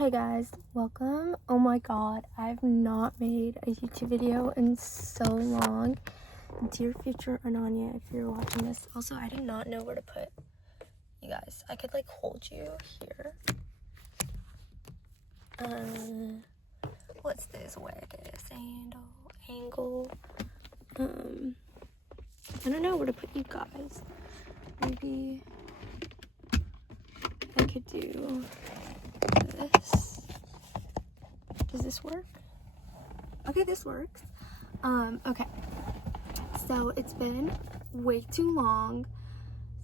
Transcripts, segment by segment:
Hey guys, welcome. Oh my god, I've not made a YouTube video in so long. Dear future Ananya, if you're watching this. Also, I do not know where to put you guys. I could like hold you here. What's this angle? I don't know where to put you guys. Maybe I could do this. Does this work? Okay, this works. Okay. So it's been way too long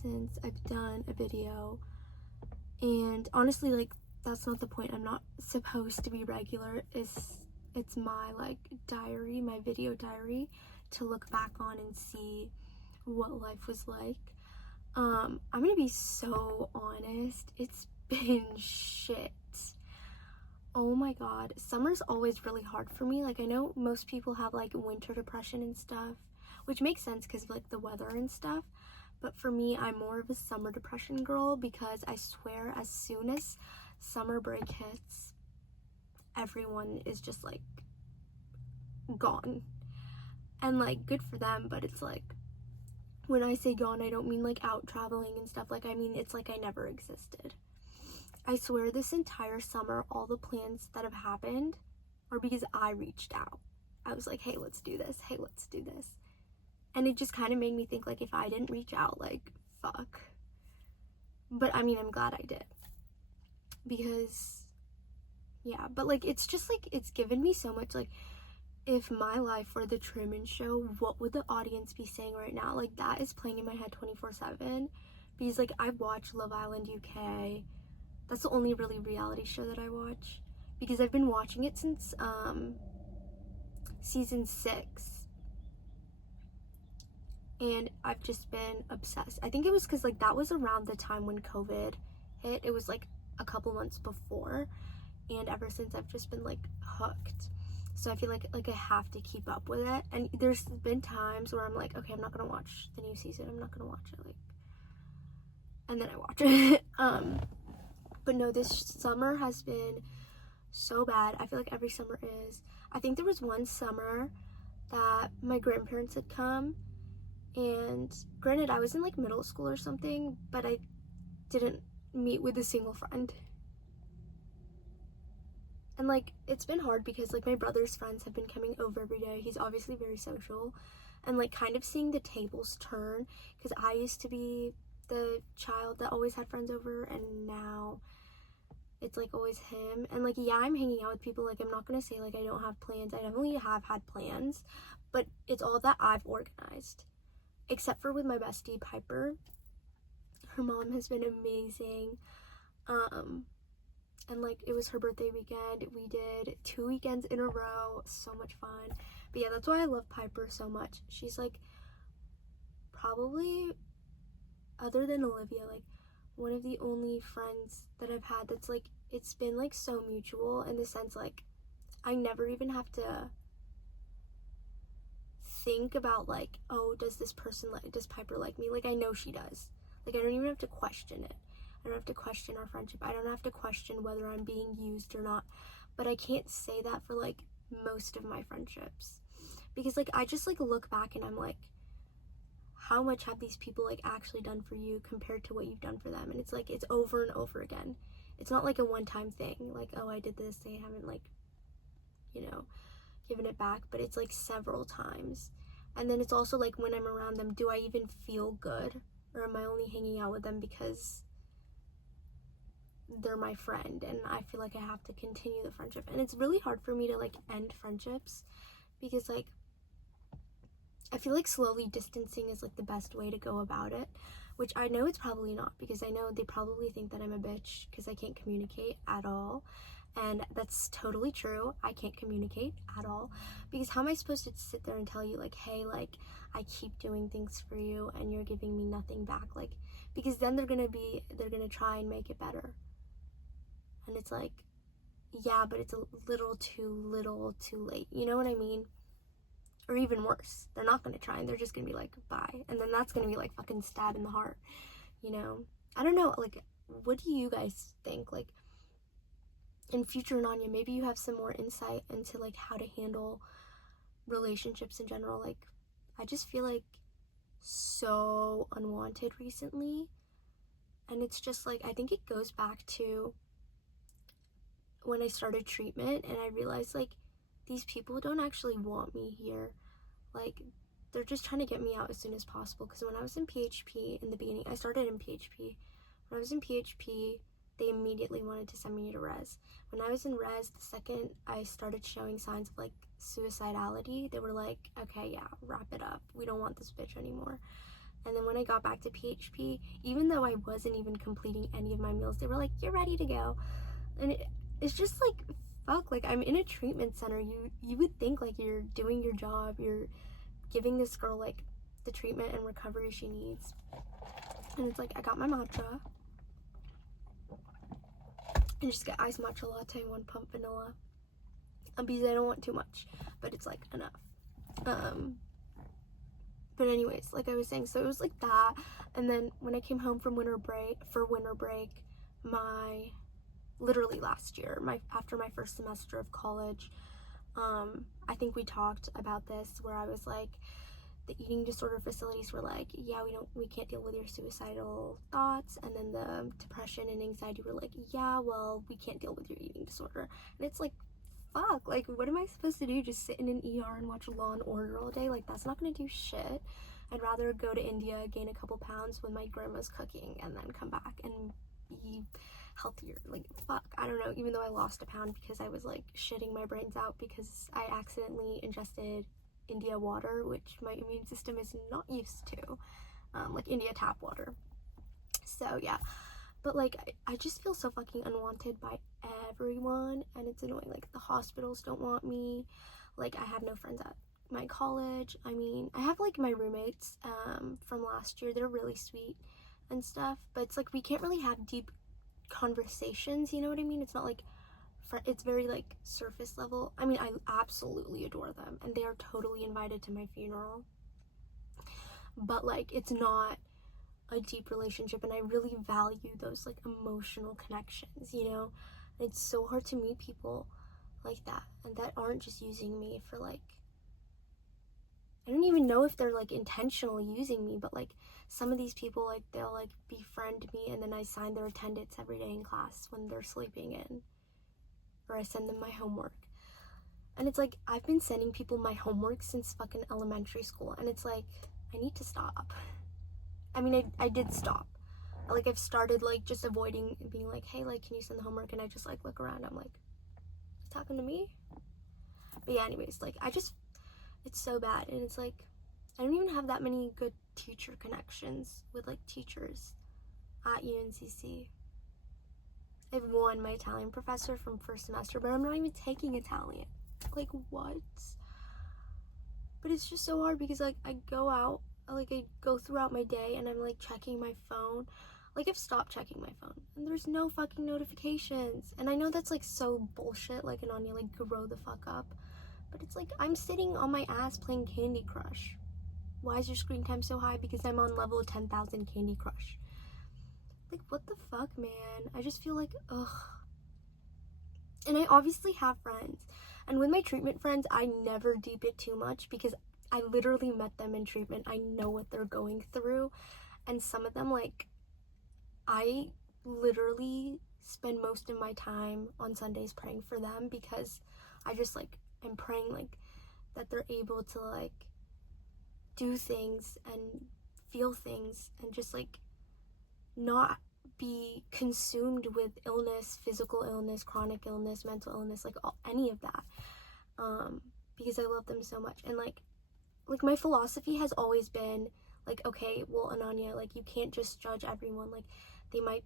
since I've done a video. And honestly, like, that's not the point. I'm not supposed to be regular. It's my like diary, my video diary to look back on and see what life was like. I'm gonna be so honest. It's been shit. Oh my god, summer's always really hard for me. Like, I know most people have like winter depression and stuff, which makes sense because of like the weather and stuff, but for me, I'm more of a summer depression girl because I swear as soon as summer break hits, everyone is just like gone. And like, good for them, but it's like, when I say gone, I don't mean like out traveling and stuff. Like, I mean it's like I never existed. I swear this entire summer, all the plans that have happened are because I reached out. I was like, hey, let's do this. Hey, let's do this. And it just kind of made me think, like, if I didn't reach out, like, fuck. But, I mean, I'm glad I did. Because, yeah. But, like, it's just, like, it's given me so much, like, if my life were the Truman Show, what would the audience be saying right now? Like, that is playing in my head 24/7. Because, like, I watch Love Island UK. That's the only really reality show that I watch, because I've been watching it since season 6, and I've just been obsessed. I think it was because like that was around the time when COVID hit. It was like a couple months before, and ever since I've just been like hooked. So I feel like I have to keep up with it. And there's been times where I'm like, okay, I'm not gonna watch the new season. I'm not gonna watch it, like, and then I watch it. But no, this summer has been so bad. I feel like every summer is. I think there was one summer that my grandparents had come, and granted, I was in like middle school or something, but I didn't meet with a single friend. And like, it's been hard because like my brother's friends have been coming over every day. He's obviously very social, and like kind of seeing the tables turn, because I used to be the child that always had friends over, and now it's like always him. And like, yeah, I'm hanging out with people. Like, I'm not gonna say like I don't have plans. I definitely have had plans, but it's all that I've organized, except for with my bestie Piper. Her mom has been amazing. And like, it was her birthday weekend. We did 2 weekends in a row. So much fun. But yeah, that's why I love Piper so much. She's like probably, other than Olivia, like one of the only friends that I've had that's like, it's been like so mutual, in the sense like I never even have to think about like, oh, does Piper like me? Like, I know she does. Like, I don't even have to question it. I don't have to question our friendship. I don't have to question whether I'm being used or not. But I can't say that for like most of my friendships, because like I just like look back and I'm like, how much have these people like actually done for you compared to what you've done for them? And it's like, it's over and over again. It's not like a one-time thing, like, oh, I did this, they haven't like, you know, given it back, but it's like several times. And then it's also like, when I'm around them, do I even feel good, or am I only hanging out with them because they're my friend and I feel like I have to continue the friendship? And it's really hard for me to like end friendships, because like I feel like slowly distancing is like the best way to go about it, which I know it's probably not, because I know they probably think that I'm a bitch because I can't communicate at all. And that's totally true. I can't communicate at all, because how am I supposed to sit there and tell you like, hey, like, I keep doing things for you and you're giving me nothing back? Like, because then they're gonna try and make it better. And it's like, yeah, but it's a little too late. You know what I mean? Or even worse, they're not gonna try and they're just gonna be like, bye. And then that's gonna be like fucking stab in the heart, you know? I don't know, like, what do you guys think? Like, in future, Nanya, maybe you have some more insight into like how to handle relationships in general. Like, I just feel like so unwanted recently, and it's just like, I think it goes back to when I started treatment and I realized like these people don't actually want me here. Like, they're just trying to get me out as soon as possible. Because when I was in PHP in the beginning, I started in PHP. When I was in PHP, they immediately wanted to send me to res. When I was in res, the second I started showing signs of like suicidality, they were like, okay, yeah, wrap it up. We don't want this bitch anymore. And then when I got back to PHP, even though I wasn't even completing any of my meals, they were like, you're ready to go. And it's just like, fuck, like, I'm in a treatment center. You would think like you're doing your job, you're giving this girl like the treatment and recovery she needs. And it's like, I got my matcha and just get iced matcha latte, 1 pump vanilla, because I don't want too much, but it's like enough. But anyways, like I was saying, so it was like that. And then when I came home from winter break, literally last year, after my first semester of college, I think we talked about this, where I was like, the eating disorder facilities were like, yeah, we can't deal with your suicidal thoughts. And then the depression and anxiety were like, yeah, well, we can't deal with your eating disorder. And it's like, fuck, like, what am I supposed to do? Just sit in an ER and watch Law and Order all day? Like, that's not gonna do shit. I'd rather go to India, gain a couple pounds when my grandma's cooking, and then come back and be healthier. Like, fuck, I don't know. Even though I lost a pound because I was like shitting my brains out because I accidentally ingested India water, which my immune system is not used to, like India tap water. So yeah, but like I just feel so fucking unwanted by everyone, and it's annoying. Like, the hospitals don't want me. Like, I have no friends at my college. I mean, I have like my roommates from last year. They're really sweet and stuff, but it's like we can't really have deep conversations, you know what I mean? It's not like it's very like surface level. I mean, I absolutely adore them and they are totally invited to my funeral, but like it's not a deep relationship, and I really value those like emotional connections, you know? And it's so hard to meet people like that and that aren't just using me for like, I don't even know if they're like intentionally using me, but like some of these people, like they'll like befriend me and then I sign their attendance every day in class when they're sleeping in, or I send them my homework. And it's like, I've been sending people my homework since fucking elementary school, and it's like, I need to stop. I mean, I did stop. Like, I've started like just avoiding being like, hey, like, can you send the homework? And I just like look around, I'm like, is talking to me? But yeah, anyways, like, it's so bad. And it's like, I don't even have that many good teacher connections with like teachers at UNCC. I have one, my Italian professor from first semester, but I'm not even taking Italian. Like, what? But it's just so hard because like I go throughout my day and I'm like checking my phone. Like, I've stopped checking my phone and there's no fucking notifications. And I know that's like so bullshit, like an Anya, like grow the fuck up. But it's like, I'm sitting on my ass playing Candy Crush. Why is your screen time so high? Because I'm on level 10,000 Candy Crush. Like, what the fuck, man? I just feel like, ugh. And I obviously have friends. And with my treatment friends, I never deep it too much because I literally met them in treatment. I know what they're going through. And some of them, like, I literally spend most of my time on Sundays praying for them because I just, like, I'm praying, like, that they're able to, like, do things and feel things and just, like, not be consumed with illness, physical illness, chronic illness, mental illness, like any of that, because I love them so much. And like my philosophy has always been like, okay, well, Ananya, like, you can't just judge everyone. Like, they might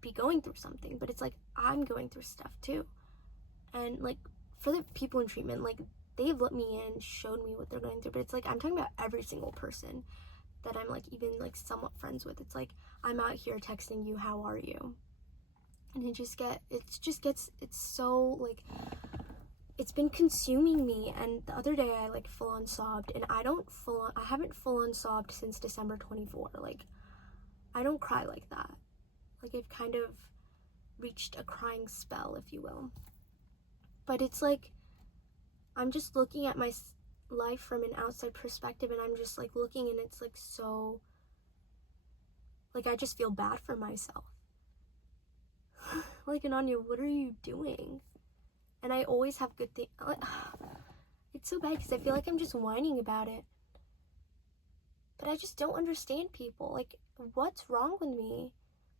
be going through something, but it's like, I'm going through stuff too. And like, for the people in treatment, like, they've let me in, showed me what they're going through, but it's like, I'm talking about every single person that I'm like even like somewhat friends with. It's like, I'm out here texting you, how are you? And it's so like, it's been consuming me. And the other day I like full on sobbed, and I haven't full on sobbed since December 24. Like, I don't cry like that. Like, I've kind of reached a crying spell, if you will. But it's like, I'm just looking at my life from an outside perspective, and I'm just like looking, and it's like so, like, I just feel bad for myself. Like, Ananya, what are you doing? And I always have good things. It's so bad because I feel like I'm just whining about it. But I just don't understand people. Like, what's wrong with me?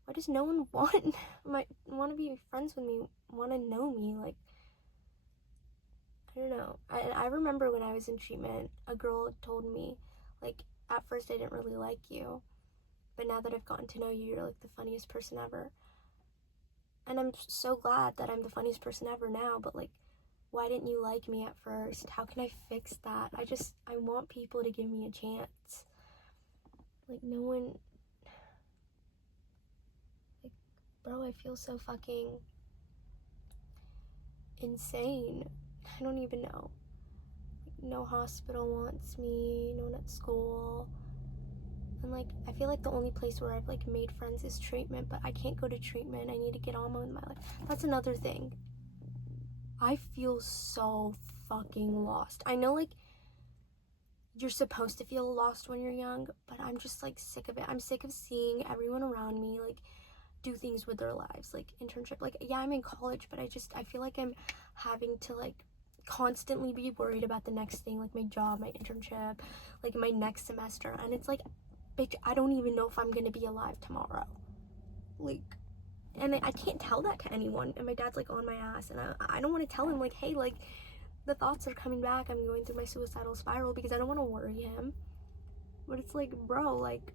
Why does no one want to be friends with me, want to know me? Like, I don't know. I remember when I was in treatment, a girl told me, like, at first I didn't really like you, but now that I've gotten to know you, you're like the funniest person ever. And I'm so glad that I'm the funniest person ever now, but like, why didn't you like me at first? How can I fix that? I want people to give me a chance. Like, no one, like, bro, I feel so fucking insane. I don't even know. Like, no hospital wants me, no one at school. And like, I feel like the only place where I've like made friends is treatment, but I can't go to treatment. I need to get on with my life. That's another thing. I feel so fucking lost. I know, like, you're supposed to feel lost when you're young, but I'm just like sick of it. I'm sick of seeing everyone around me like do things with their lives, like internship. Like, yeah, I'm in college, but I feel like I'm having to like constantly be worried about the next thing, like my job, my internship, like my next semester. And it's like, bitch, I don't even know if I'm gonna be alive tomorrow. Like, and I can't tell that to anyone. And my dad's like on my ass, and I don't want to tell him like, hey, like, the thoughts are coming back, I'm going through my suicidal spiral, because I don't want to worry him. But it's like, bro, like,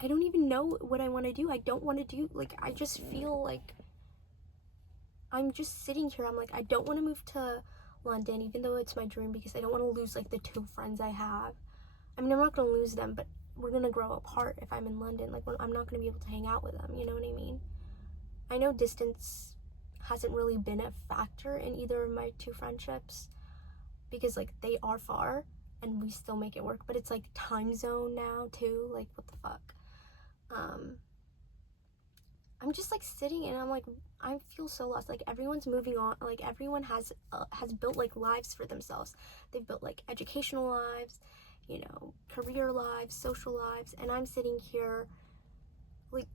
I don't even know what I want to do. I don't want to do, like, I just feel like I'm just sitting here. I'm like, I don't want to move to London, even though it's my dream, because I don't want to lose like the 2 friends I have. I mean, I'm not going to lose them, but we're going to grow apart if I'm in London. Like, I'm not going to be able to hang out with them, you know what I mean? I know distance hasn't really been a factor in either of my 2 friendships, because like they are far and we still make it work, but it's like time zone now too. Like, what the fuck? I'm just like sitting, and I'm like, I feel so lost. Like, everyone's moving on. Like, everyone has built like lives for themselves. They've built like educational lives, you know, career lives, social lives, and I'm sitting here like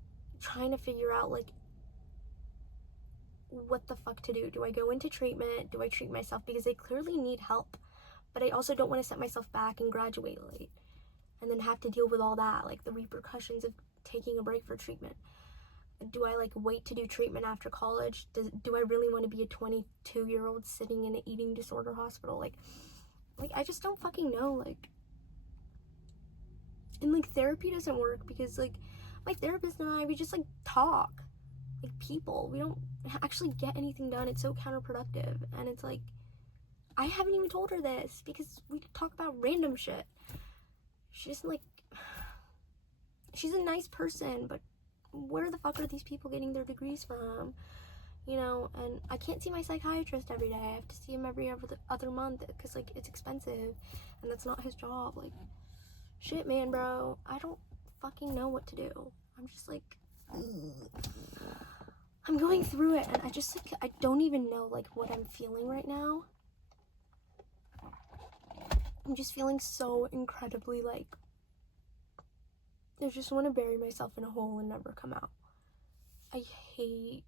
trying to figure out like what the fuck to do. Do I go into treatment? Do I treat myself? Because I clearly need help, but I also don't want to set myself back and graduate late and then have to deal with all that, like the repercussions of taking a break for treatment. Do I like wait to do treatment after college? Do I really want to be a 22-year-old sitting in an eating disorder hospital? Like I just don't fucking know. Like, and like therapy doesn't work because like my therapist and I, we just like talk like people. We don't actually get anything done. It's so counterproductive. And it's like, I haven't even told her this because we talk about random shit. She doesn't like, she's a nice person, but where the fuck are these people getting their degrees from? You know, and I can't see my psychiatrist every day. I have to see him every other month because like it's expensive and that's not his job. Like, shit, man, bro. I don't fucking know what to do. I'm just like, I'm going through it, and I just like, I don't even know like what I'm feeling right now. I'm just feeling so incredibly like, I just want to bury myself in a hole and never come out. I hate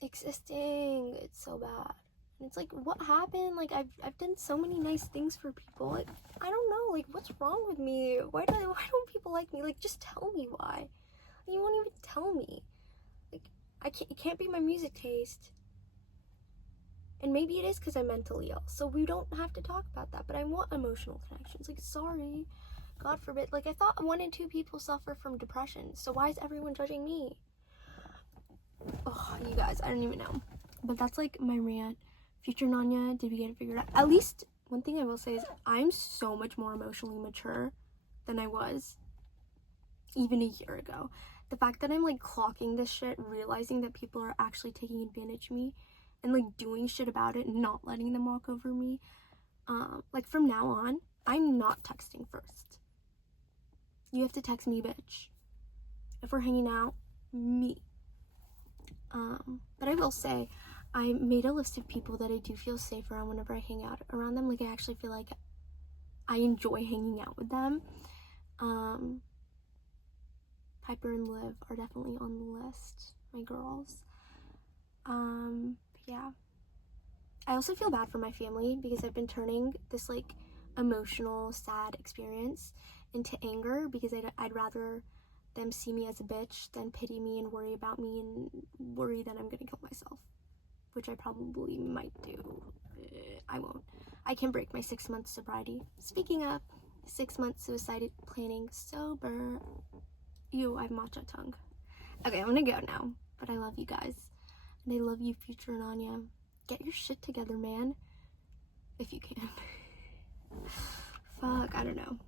existing. It's so bad. And it's like, what happened? Like, I've done so many nice things for people. Like, I don't know, like, what's wrong with me? Why don't people like me? Like, just tell me why. You won't even tell me. Like, it can't be my music taste. And maybe it is because I'm mentally ill, so we don't have to talk about that, but I want emotional connections. Like, sorry, God forbid. Like, I thought 1 in 2 people suffer from depression, so why is everyone judging me? Oh, you guys, I don't even know. But that's like my rant. Future Nanya, did we get it figured out? At least one thing I will say is I'm so much more emotionally mature than I was even a year ago. The fact that I'm like clocking this shit, realizing that people are actually taking advantage of me and like doing shit about it and not letting them walk over me. Like from now on, I'm not texting first. You have to text me, bitch. If we're hanging out, me. But I will say, I made a list of people that I do feel safe around whenever I hang out around them. Like, I actually feel like I enjoy hanging out with them. Piper and Liv are definitely on the list, my girls. Yeah. I also feel bad for my family because I've been turning this, like, emotional, sad experience into anger because I'd rather them see me as a bitch than pity me and worry about me and worry that I'm gonna kill myself, which I probably might do. I won't. I can break my 6-month sobriety. Speaking of 6-month suicide planning, sober. Ew, I have matcha tongue. Okay, I'm gonna go now, but I love you guys, and I love you, future Nanya. Get your shit together, man, if you can. Fuck, I don't know.